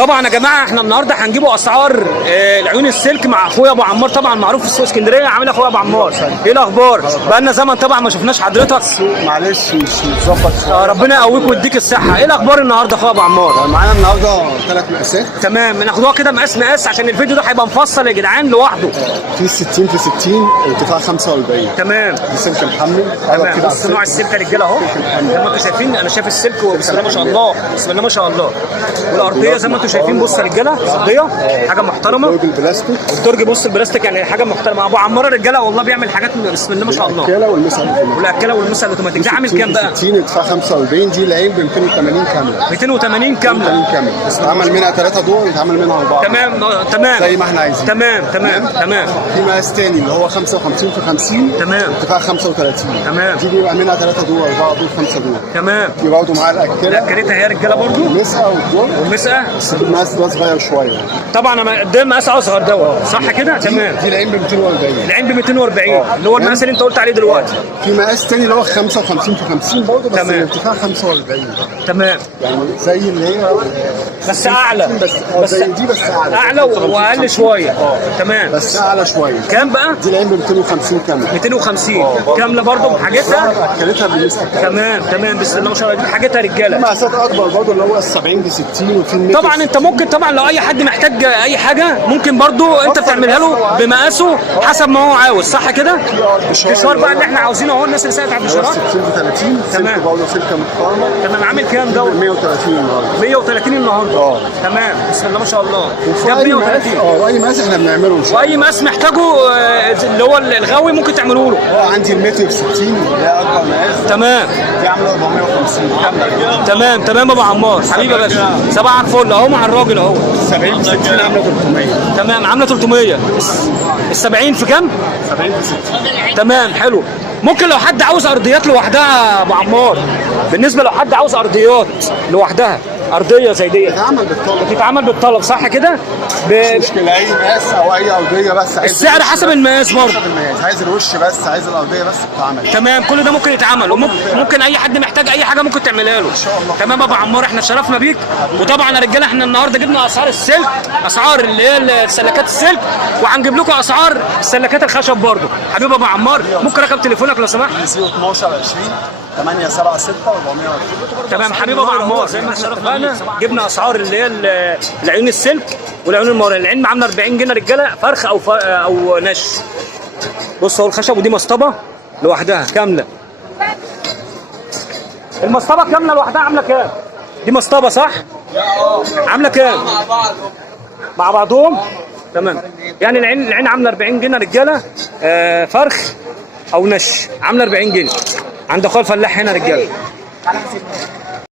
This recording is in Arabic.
طبعا يا جماعه احنا النهارده هنجيبوا اسعار العيون السلك مع اخويا ابو عمار، طبعا معروف في السوق اسكندريه. عامل اخويا ابو عمار، ايه الاخبار؟ بقالنا زمن طبعا ما شفناش حضرتك. معلش مش متظبط شويه. ربنا يقويك ويديك الصحه. ايه الاخبار النهارده اخويا ابو عمار؟ معانا النهارده 3 مقاسات. تمام، ناخدوها كده مقاس عشان الفيديو ده هيبقى مفصل يا جدعان لوحده. في 60 في 60 ارتفاع 45. تمام دي سلك محمل. تمام. بص نوع السلك يا رجاله اهو زي ما انتم شايفين. انا شايف السلك بسم الله ما شاء الله، بسم الله ما شاء الله. والارضيه زي ما انتم شايفين. بص يا رجاله الارضيه حاجه محترمه. الدرج البلاستيك. الدرج بص البلاستيك يعني حاجه محترمه. ابو عمار الرجاله والله بيعمل حاجات بسم الله ما شاء الله. الاكاله والمسا والاكاله والمسا الاوتوماتيك. ده عامل كام بقى؟ 60 ارتفاع 45. دي العين ب 280 كامله. 280 كامله. 280 كامله. اتعمل منها 3 دور ويتعمل منها 4. تمام زي ما احنا عايزين. تمام. في مقاس تاني اللي هو 55 في 50. تمام. ارتفاع 35. تمام. دي بيبقى منها 3 دور 4 دور 5 دور. تمام. في برضه معاها الاكاله. الاكاليتا هي رجاله برضه. المسا والدور. والمسا بس المقاس ده صغير شويه. طبعا انا ده مقاس اصغر دوت صح كده؟ تمام. دي العين ب 240. العين ب 240 اللي هو المقاس اللي انت قلت عليه دلوقتي. في مقاس تاني اللي هو 55 في 50 برضه بس تمام. الارتفاع 45. تمام. يعني زي اللي هي بس اعلى. بس زي دي بس اعلى واقل شويه. تمام. بس اعلى شويه. كام بقى؟ دي العين ب 250 كامله. 250 كامله برضه بحاجتها. اكلتها بالنسبه. تمام بسم الله ما شاء الله. دي حاجتها رجاله. مقاسات اكبر برضه اللي هو ال 70 ب 60 وفي المتر. طبعا انت ممكن طبعا لو اي حد محتاج اي حاجه ممكن برضه انت بتعملها له بمقاسه حسب ما هو عاوز صح كده؟ الفشار بقى اللي احنا عاوزينه اهو. الناس اللي سالت على الفشارات 60 في 30. تمام. سلك برضه سلكه محترمه. تمام. عامل كام دوت؟ 130 النهارده. 130 النهارده. تمام بسم الله ما شاء الله. ده 130. واي مقاس احنا بنعمله ان شاء الله. واي مقاس محتاجه اللي هو الغاوي ممكن تعملوا له. عندي المتر ب 60 اللي هي اكبر مقاس. تمام. دي عامله 450 كامله. تمام يا ابو عمار حبيبي يا باشا. صباح الفل اهو مع الراجل اهو. 70 ب 60 عامله 300. تمام عامله 300. ال 70 في كام؟ 70 ب 60. تمام حلو. ممكن لو حد عاوز ارضيات لوحدها يا ابو عمار، بالنسبه لو حد عاوز ارضيات لوحدها ارضيه زي دي بتتعمل بالطلب. بتتعمل بالطلب صح كده؟ مش مشكله اي مقاس او اي ارضيه بس عايز السعر حسب المقاس برضه. حسب المقاس. عايز الوش بس عايز الارضيه بس بتتعمل. تمام كل ده ممكن يتعمل. وممكن اي حد محتاج اي حاجه ممكن تعملها له ان شاء الله. تمام يا ابو عمار احنا اتشرفنا بيك. وطبعا يا رجاله احنا النهارده جبنا اسعار السلك، اسعار اللي هي السلكات السلك، وهنجيب لكم اسعار السلكات الخشب برضه. حبيبي ابو عمار ممكن رقم تليفونك لو سمحت؟ 012 20 876 400. تمام حبيبي ابو عمار زي ما اتشرفنا جبنا اسعار اللي هي العيون السلك والعيون الموريه. العين عامله 40 جنيه رجاله فرخ او نش. بص اهو الخشب ودي مسطبه لوحدها كامله. المسطبه كامله لوحدها عامله كام؟ دي مسطبه صح؟ عامله كام؟ مع بعضهم؟ تمام. يعني العين عامله 40 جنيه رجاله فرخ او نش عامله 40 جنيه. عند اخويا الفلاح هنا رجاله.